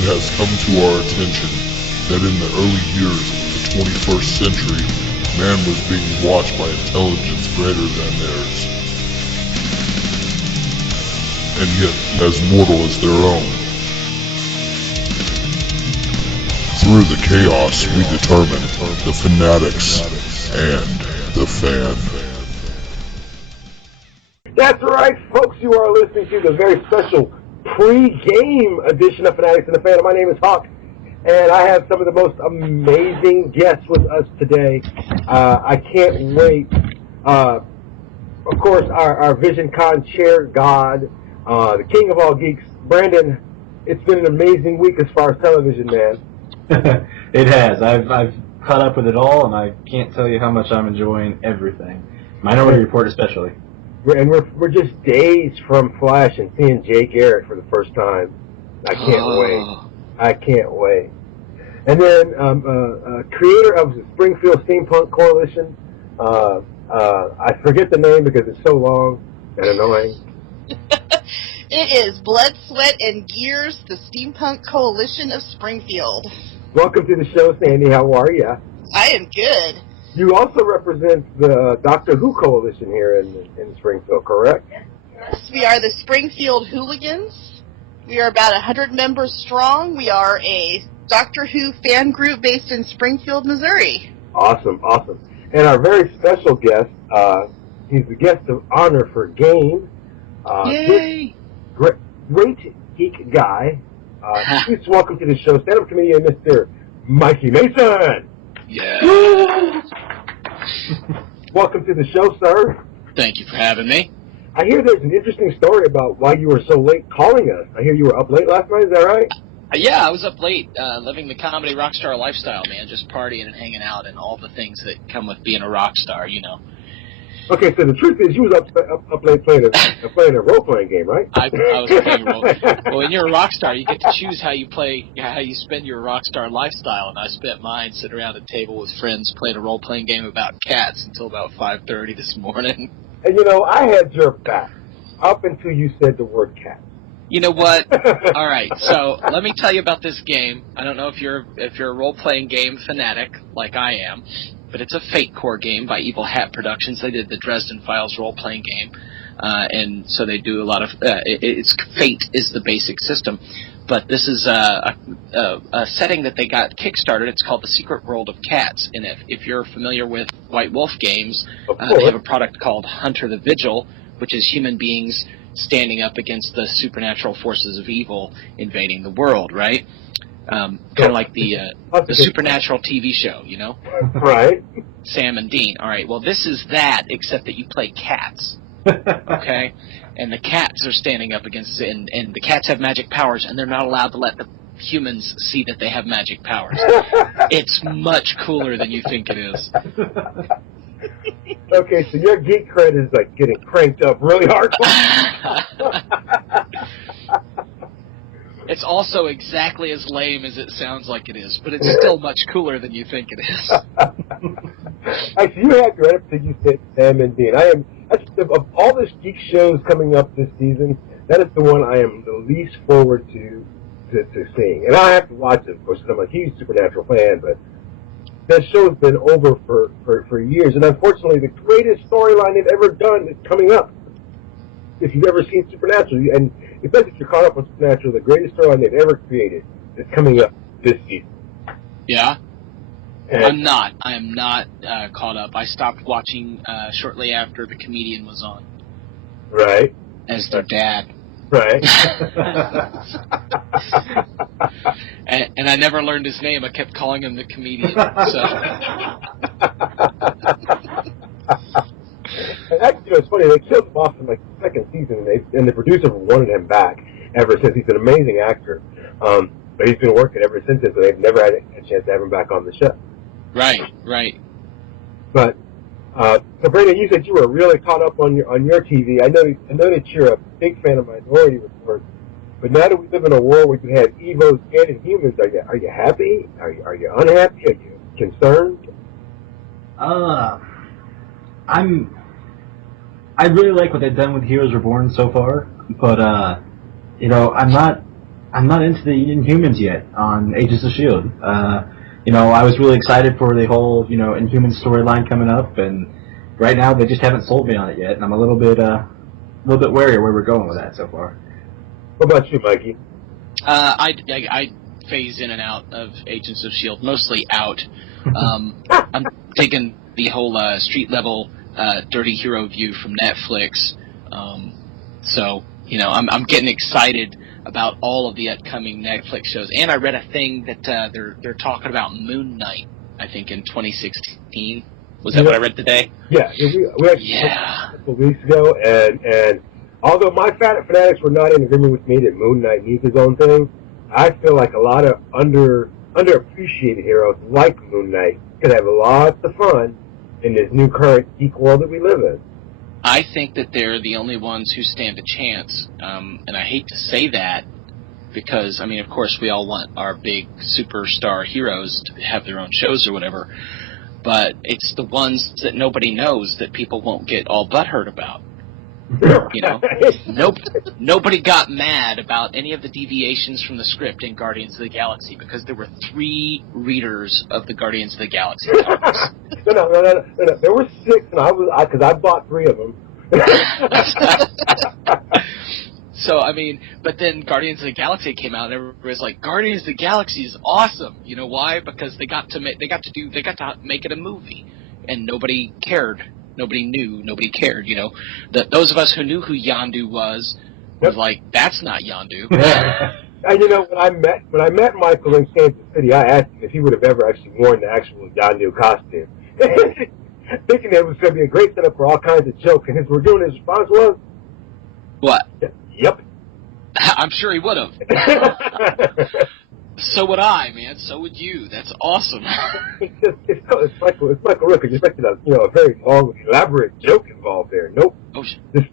It has come to our attention that in the early years of the 21st century, man was being watched by intelligence greater than theirs, and yet as mortal as their own. Through the chaos, we determine the fanatics and the fan. That's right, folks. You are listening to the very special pre-game edition of Fanatics and the Fan. My name is Hawk, and I have some of the most amazing guests with us today. I can't wait. Of course, our VisionCon chair god, the king of all geeks, Brandon. It's been an amazing week as far as television, man. It has. I've caught up with it all, and I can't tell you how much I'm enjoying everything. Minority Report especially. And we're just days from Flash and seeing Jay Garrett for the first time. I can't wait. I can't wait. And then creator of the Springfield Steampunk Coalition. I forget the name because it's so long and annoying. It is Blood, Sweat, and Gears, the Steampunk Coalition of Springfield. Welcome to the show, Sandy. How are you? I am good. You also represent the Doctor Who Coalition here in Springfield, correct? Yes, we are the Springfield Hooligans. We are about 100 members strong. We are a Doctor Who fan group based in Springfield, Missouri. Awesome. And our very special guest, he's the guest of honor for Game. Yay! Great geek guy. Please welcome to the show, stand-up comedian, Mr. Mikey Mason. Yeah. Welcome to the show, sir. Thank you for having me. I hear there's an interesting story about why you were so late calling us. I hear you were up late last night, is that right? Yeah, I was up late, living the comedy rock star lifestyle, man, just partying and hanging out and all the things that come with being a rock star, you know. Okay, so the truth is you was up late playing a role-playing game, right? I was playing a role. Well, when you're a rock star, you get to choose how you spend your rock star lifestyle, and I spent mine sitting around a table with friends playing a role-playing game about cats until about 5:30 this morning. And you know, I had your back up until you said the word cat. You know what? All right, so let me tell you about this game. I don't know if you're a role-playing game fanatic like I am, but it's a Fate Core game by Evil Hat Productions. They did the Dresden Files role-playing game, and so they do a lot of it's Fate is the basic system, but this is a setting that they got kickstarted. It's called The Secret World of Cats, and if you're familiar with White Wolf games, they have a product called Hunter the Vigil, which is human beings standing up against the supernatural forces of evil invading the world, right? Kind of like the Supernatural TV show, you know? Right. Sam and Dean. All right, well, this is that, except that you play cats, okay? And the cats are standing up against it, and the cats have magic powers, and they're not allowed to let the humans see that they have magic powers. It's much cooler than you think it is. Okay, so your geek cred is like getting cranked up really hard. It's also exactly as lame as it sounds like it is, but it's still much cooler than you think it is. Actually, you had credit until you said Sam and Dean. Of all the geek shows coming up this season, that is the one I am the least forward to seeing. And I have to watch it, of course, because I'm a huge Supernatural fan, but that show's been over for years. And unfortunately, the greatest storyline they've ever done is coming up. If you've ever seen Supernatural, and especially if you're caught up on Supernatural, the greatest storyline they've ever created is coming up this season. Yeah? And I am not caught up. I stopped watching shortly after the comedian was on. Right. As their dad. Right. and I never learned his name. I kept calling him the comedian. So. And actually, it's funny. They killed him off in like the second season, and the producer wanted him back ever since. He's an amazing actor, but he's been working ever since then. So they've never had a chance to have him back on the show. Right. But so Brandon, you said you were really caught up on your TV. I know that you're a big fan of Minority Report. But now that we live in a world where you have Evos and humans, are you happy? Are you unhappy? Are you concerned? I really like what they've done with Heroes Reborn so far, but I'm not I'm not into the Inhumans yet on Agents of S.H.I.E.L.D. I was really excited for the whole, Inhuman storyline coming up, and right now they just haven't sold me on it yet, and I'm a little bit wary of where we're going with that so far. What about you, Mikey? I phase in and out of Agents of S.H.I.E.L.D., mostly out. I'm taking the whole street-level dirty hero view from Netflix. So, I'm getting excited about all of the upcoming Netflix shows. And I read a thing that they're talking about Moon Knight, I think, in 2016. Was that what I read today? Yeah, we actually a couple weeks ago, and although my fanatics were not in agreement with me that Moon Knight needs his own thing, I feel like a lot of underappreciated heroes like Moon Knight could have lots of fun in this new current geek world that we live in. I think that they're the only ones who stand a chance, and I hate to say that because, of course, we all want our big superstar heroes to have their own shows or whatever, but it's the ones that nobody knows that people won't get all butthurt about. Nobody got mad about any of the deviations from the script in Guardians of the Galaxy because there were 3 readers of the Guardians of the Galaxy comics. No. There were 6, and because I bought 3 of them. So but then Guardians of the Galaxy came out, and everybody was like, "Guardians of the Galaxy is awesome." You know why? Because they got to make it a movie, and nobody cared. Nobody knew. Nobody cared. Those of us who knew who Yondu was like, "That's not Yondu." Yeah. And when I met Michael in Kansas City, I asked him if he would have ever actually worn the actual Yondu costume, thinking it was going to be a great setup for all kinds of jokes. And his response was, "What?" Yep. I'm sure he would have. So would I, man. So would you. That's awesome. It's Michael Rooker. You expected a very long, elaborate joke involved there. Nope. Oh,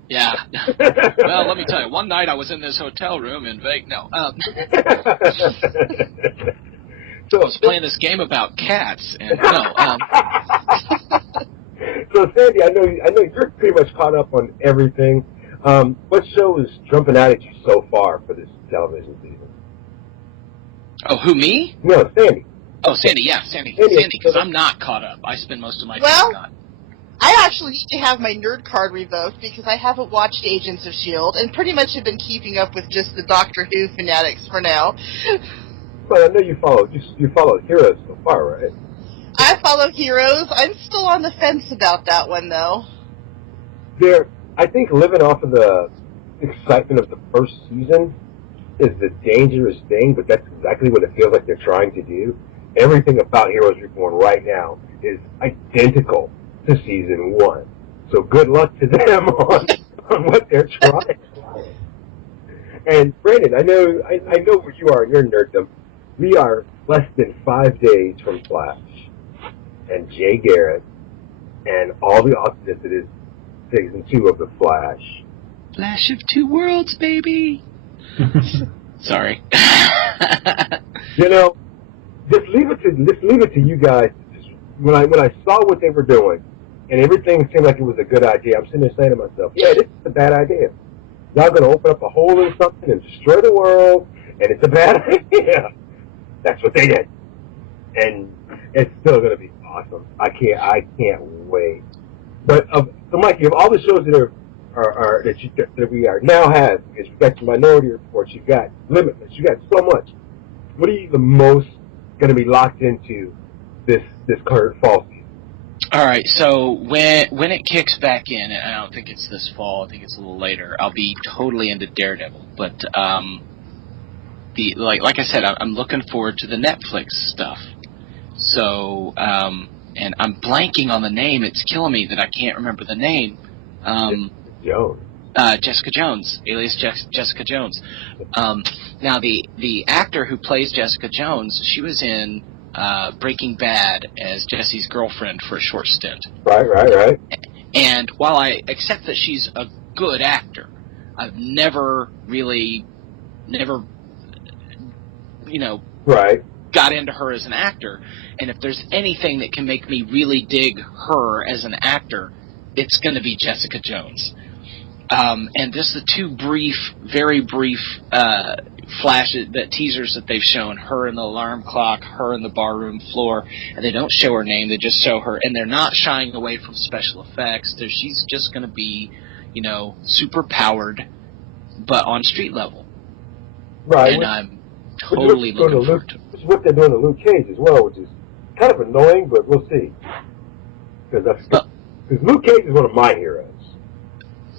yeah. Well, let me tell you. One night I was in this hotel room in Vegas. No. I was playing this game about cats, and So, Sandy, I know you're pretty much caught up on everything. What show is jumping out at you so far for this television season? Oh, who, me? No, Sandy. Oh, Sandy, yeah, Sandy, because I'm not caught up. I spend most of my time not. I actually need to have my nerd card revoked because I haven't watched Agents of S.H.I.E.L.D. and pretty much have been keeping up with just the Doctor Who fanatics for now. But I know you follow Heroes so far, right? I follow Heroes. I'm still on the fence about that one, though. I think living off of the excitement of the first season is the dangerous thing, but that's exactly what it feels like they're trying to do. Everything about Heroes Reborn right now is identical to season 1. So good luck to them on what they're trying. And Brandon, I know where you are in your nerddom. We are less than 5 days from Flash and Jay Garrett and all the awesomeness that is season 2 of the Flash. Flash of 2 worlds, baby. Sorry. Just leave it to you guys. When I saw what they were doing, and everything seemed like it was a good idea, I'm sitting there saying to myself, "Yeah, this is a bad idea. Y'all gonna open up a hole in something and destroy the world, and it's a bad idea." That's what they did, and it's still gonna be awesome. I can't wait. But so, Mikey, of all the shows that we are now have, because you've got your Minority Report, you've got Limitless, you've got so much. What are you the most going to be locked into this current fall season? All right, so when it kicks back in, and I don't think it's this fall, I think it's a little later, I'll be totally into Daredevil. But like I said, I'm looking forward to the Netflix stuff. So and I'm blanking on the name. It's killing me that I can't remember the name. Jones. Jessica Jones, alias Jessica Jones. Now, the actor who plays Jessica Jones, she was in Breaking Bad as Jesse's girlfriend for a short stint. Right. And while I accept that she's a good actor, I've never, right, got into her as an actor. And if there's anything that can make me really dig her as an actor, it's going to be Jessica Jones. And just the two very brief flashes, that teasers that they've shown, her in the alarm clock, her in the barroom floor, and they don't show her name, they just show her, and they're not shying away from special effects. She's just going to be, super powered, but on street level. Right. And I'm totally looking forward to it. Which is what they're doing to Luke Cage as well, which is kind of annoying, but we'll see. Because Luke Cage is one of my heroes.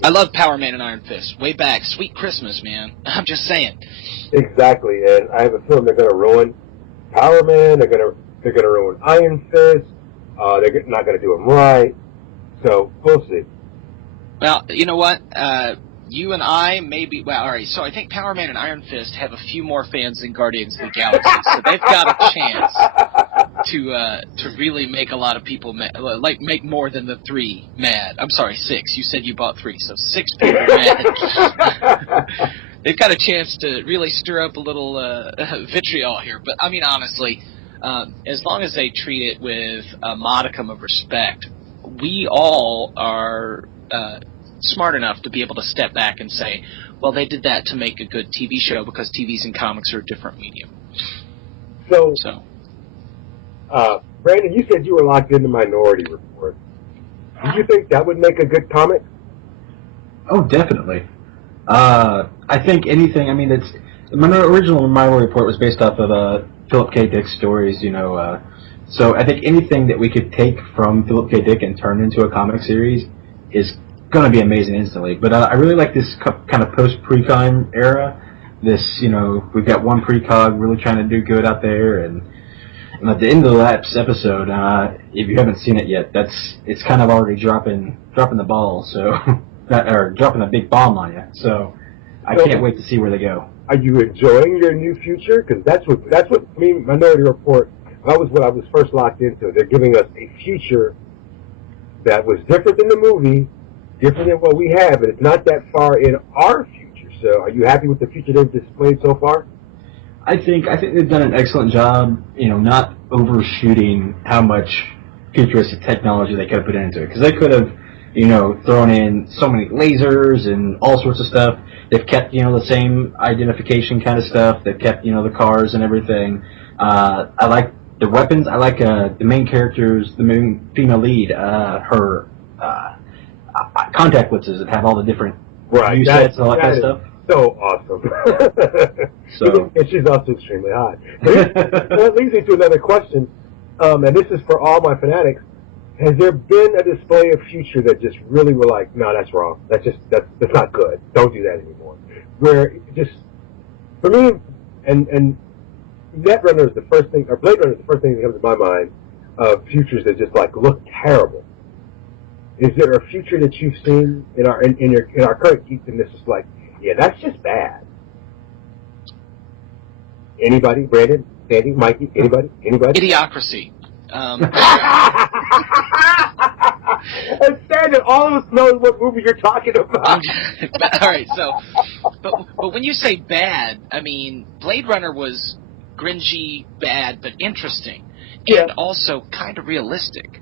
I love Power Man and Iron Fist. Way back. Sweet Christmas, man. I'm just saying. Exactly, and I have a feeling they're going to ruin Power Man. They're going to ruin Iron Fist. They're not going to do him right. So we'll see. Well, you know what? You and I maybe. Well, all right. So I think Power Man and Iron Fist have a few more fans than Guardians of the Galaxy, so they've got a chance to really make a lot of people make more than the 3 mad. I'm sorry, 6. You said you bought 3, so 6 people mad. They've got a chance to really stir up a little vitriol here. But I mean, honestly, as long as they treat it with a modicum of respect, we all are smart enough to be able to step back and say, well, they did that to make a good TV show because TVs and comics are a different medium. So Brandon, you said you were locked into Minority Report. Do you think that would make a good comic? Oh, definitely. I think anything. I mean, the original Minority Report was based off of Philip K. Dick's stories. So I think anything that we could take from Philip K. Dick and turn into a comic series is going to be amazing instantly. But I really like this kind of post-Precon era. This, we've got one Precog really trying to do good out there, and at the end of the last episode, if you haven't seen it yet, it's kind of already dropping the ball, so or dropping a big bomb on you. So I can't wait to see where they go. Are you enjoying your new future? Because that's what Minority Report. That was what I was first locked into. They're giving us a future that was different than the movie, different than what we have, and it's not that far in our future. So, are you happy with the future they've displayed so far? I think they've done an excellent job, not overshooting how much futuristic technology they could have put into it. Because they could have, thrown in so many lasers and all sorts of stuff. They've kept, the same identification kind of stuff. They've kept, the cars and everything. I like the weapons. I like the main characters, the main female lead, her contact lenses that have all the different view sets and all that kind of stuff. So awesome. And she's also extremely hot. That leads me to another question, and this is for all my fanatics. Has there been a display of future that just really were like, no, that's wrong. That's not good. Don't do that anymore. Where just, for me, and Netrunner is the first thing, or Blade Runner is the first thing that comes to my mind of futures that just like look terrible. Is there a future that you've seen in our current geekdom that's just like, yeah, that's just bad? Anybody? Brandon? Sandy? Mikey? Anybody? Idiocracy. And Sandy, all of us know what movie you're talking about. All right, but when you say bad, I mean, Blade Runner was gringy, bad, but interesting, and also kind of realistic.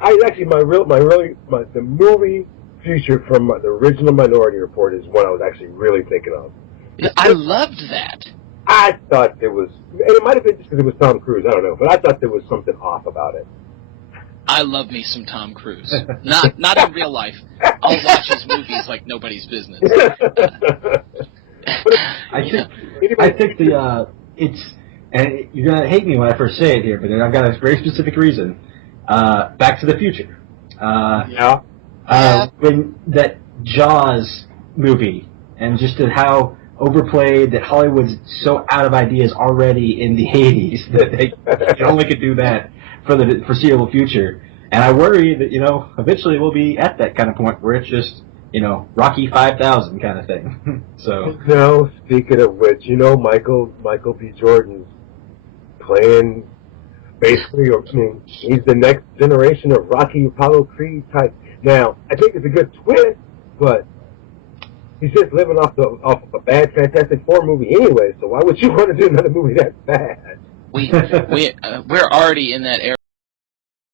The movie future from the original Minority Report is one I was actually really thinking of. I loved that. I thought there was, and it might have been just because it was Tom Cruise, I don't know, but I thought there was something off about it. I love me some Tom Cruise. Not in real life. I'll watch his movies like nobody's business. I think it's, and you're gonna hate me when I first say it here, but I've got a very specific reason. Back to the Future. When that Jaws movie, and just how overplayed that Hollywood's so out of ideas already in the 80s that they only could do that for the foreseeable future. And I worry that, eventually we'll be at that kind of point where it's just, Rocky 5000 kind of thing. So. No, speaking of which, Michael B. Jordan's playing basically, he's the next generation of Rocky Apollo Creed type. Now, I think it's a good twist, but he's just living off a bad Fantastic Four movie anyway, so why would you want to do another movie that's bad? We're already in that era